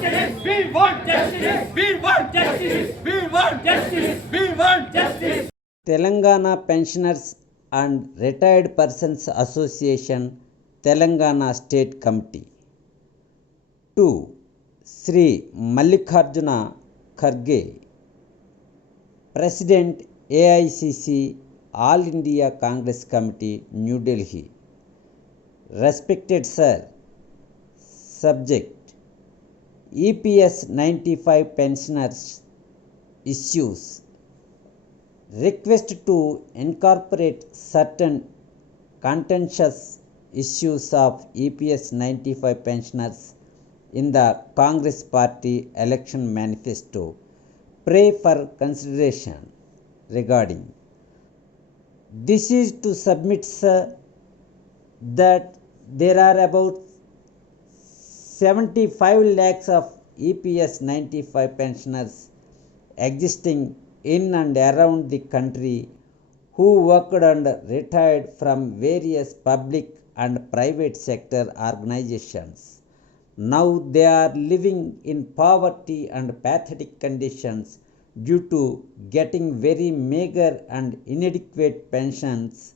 justice. We want justice. We want justice. We want justice. We want justice. Telangana Pensioners and Retired Persons Association, Telangana State Committee. 2. Sri Mallikarjuna Kharge, President AICC All India Congress Committee, New Delhi. Respected Sir, Subject: EPS 95 Pensioners Issues. Request to incorporate certain contentious issues of EPS 95 pensioners in the Congress Party election manifesto. Pray for consideration regarding. This is to submit, sir, that there are about 75 lakhs of EPS 95 pensioners existing in and around the country who worked and retired from various public and private sector organizations. Now they are living in poverty and pathetic conditions due to getting very meager and inadequate pensions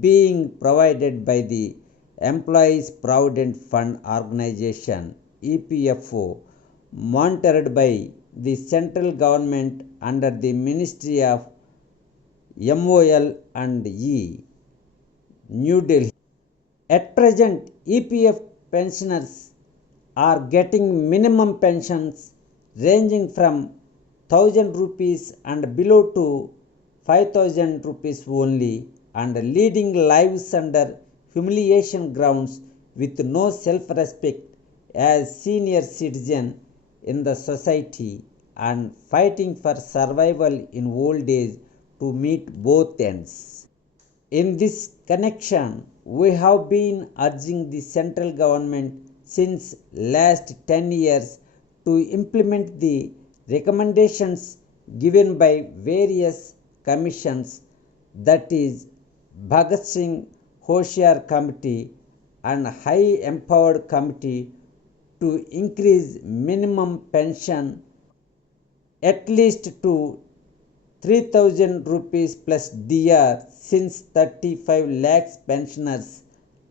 being provided by the Employees Provident Fund Organization EPFO, monitored by the central government under the Ministry of MOL and E, New Delhi. At present, EPF pensioners are getting minimum pensions ranging from 1,000 rupees and below to 5,000 rupees only, and leading lives under humiliation grounds with no self-respect as senior citizen in the society, and fighting for survival in old age to meet both ends. In this connection, we have been urging the central government since last 10 years to implement the recommendations given by various commissions, that is Bhagat Singh Hoshiar Committee and High Empowered Committee, to increase minimum pension at least to 3,000 rupees plus DR, since 35 lakhs pensioners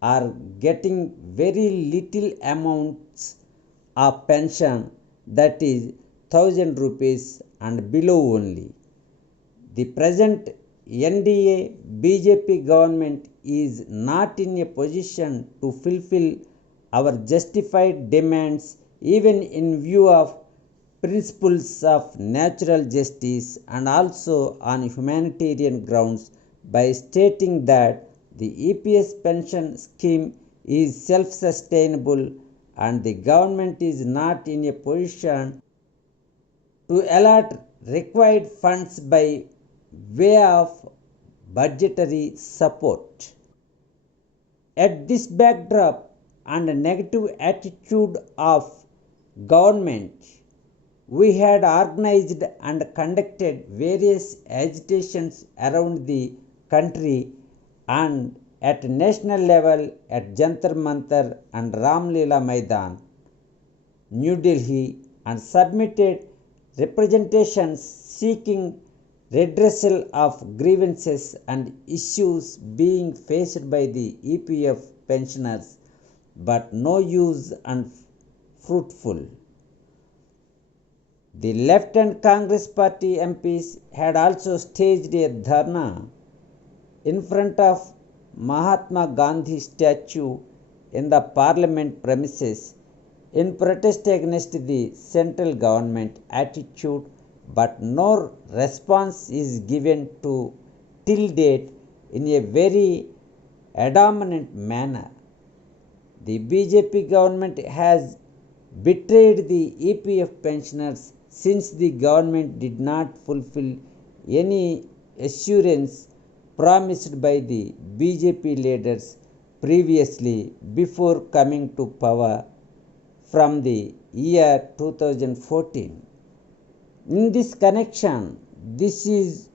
are getting very little amounts of pension, that is 1,000 rupees and below only. The present NDA BJP government is not in a position to fulfill our justified demands even in view of principles of natural justice and also on humanitarian grounds, by stating that the EPS pension scheme is self-sustainable and the government is not in a position to allot required funds by way of budgetary support. At this backdrop and a negative attitude of government, we had organized and conducted various agitations around the country and at national level at Jantar Mantar and Ramlila Maidan, New Delhi, and submitted representations seeking redressal of grievances and issues being faced by the EPF pensioners, but no use and fruitful. The Left and Congress Party MPs had also staged a dharna in front of Mahatma Gandhi statue in the parliament premises in protest against the central government attitude, but no response is given to till date in a very adamant manner. The BJP government has betrayed the EPF pensioners, since the government did not fulfill any assurance promised by the BJP leaders previously before coming to power from the year 2014. In this connection, this is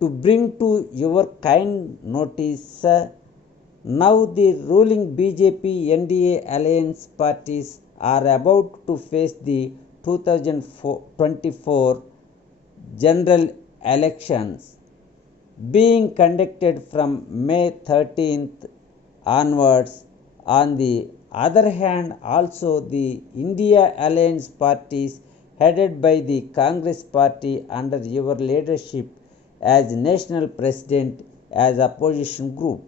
to bring to your kind notice, now the ruling BJP NDA alliance parties are about to face the 2024 general elections being conducted from May 13th onwards. On the other hand, also the India Alliance parties headed by the Congress party under your leadership as national president as opposition group.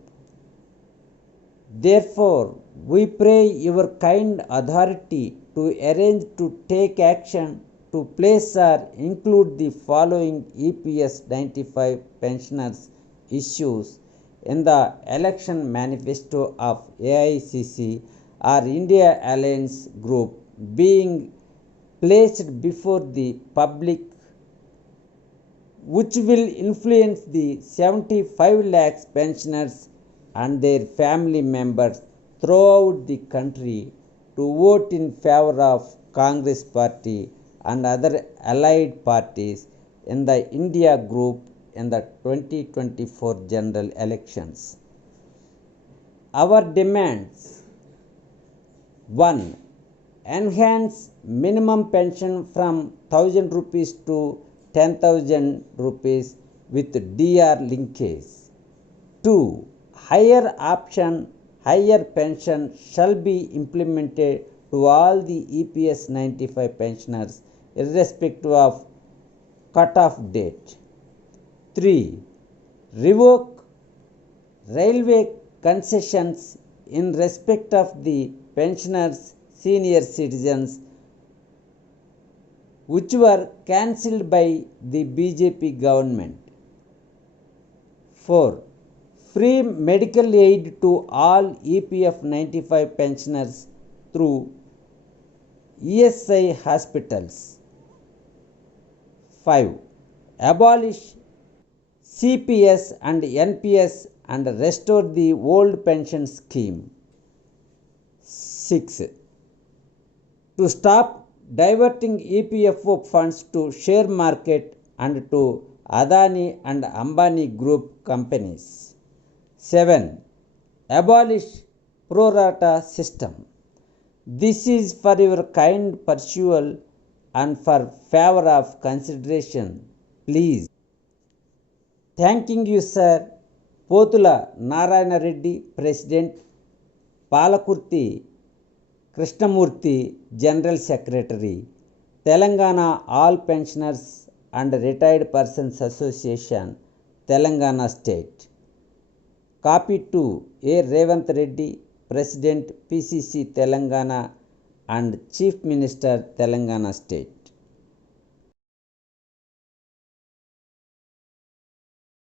Therefore, we pray your kind authority to arrange to take action to place or include the following EPS 95 pensioners issues in the election manifesto of AICC or India Alliance Group being placed before the public, which will influence the 75 lakhs pensioners and their family members throughout the country to vote in favor of Congress party and other allied parties in the India group in the 2024 general elections. Our demands: 1. Enhance minimum pension from 1000 rupees to 10,000 rupees with DR linkage. 2. Higher pension shall be implemented to all the EPS 95 pensioners irrespective of cut-off date. 3. Revoke railway concessions in respect of the pensioners, senior citizens, which were cancelled by the BJP government. 4. Free medical aid to all EPF 95 pensioners through ESI hospitals. 5. Abolish CPS and NPS and restore the old pension scheme. 6. To stop diverting EPFO funds to share market and to Adani and Ambani group companies. 7. Abolish pro rata system. This is for your kind perusal and for favor of consideration. Please. Thanking you, sir. Potula Narayana Reddy, President. Palakurti Krishnamurthy, General Secretary, Telangana All Pensioners and Retired Persons Association, Telangana State. Copy to A. Revanth Reddy, President, PCC Telangana and Chief Minister, Telangana State.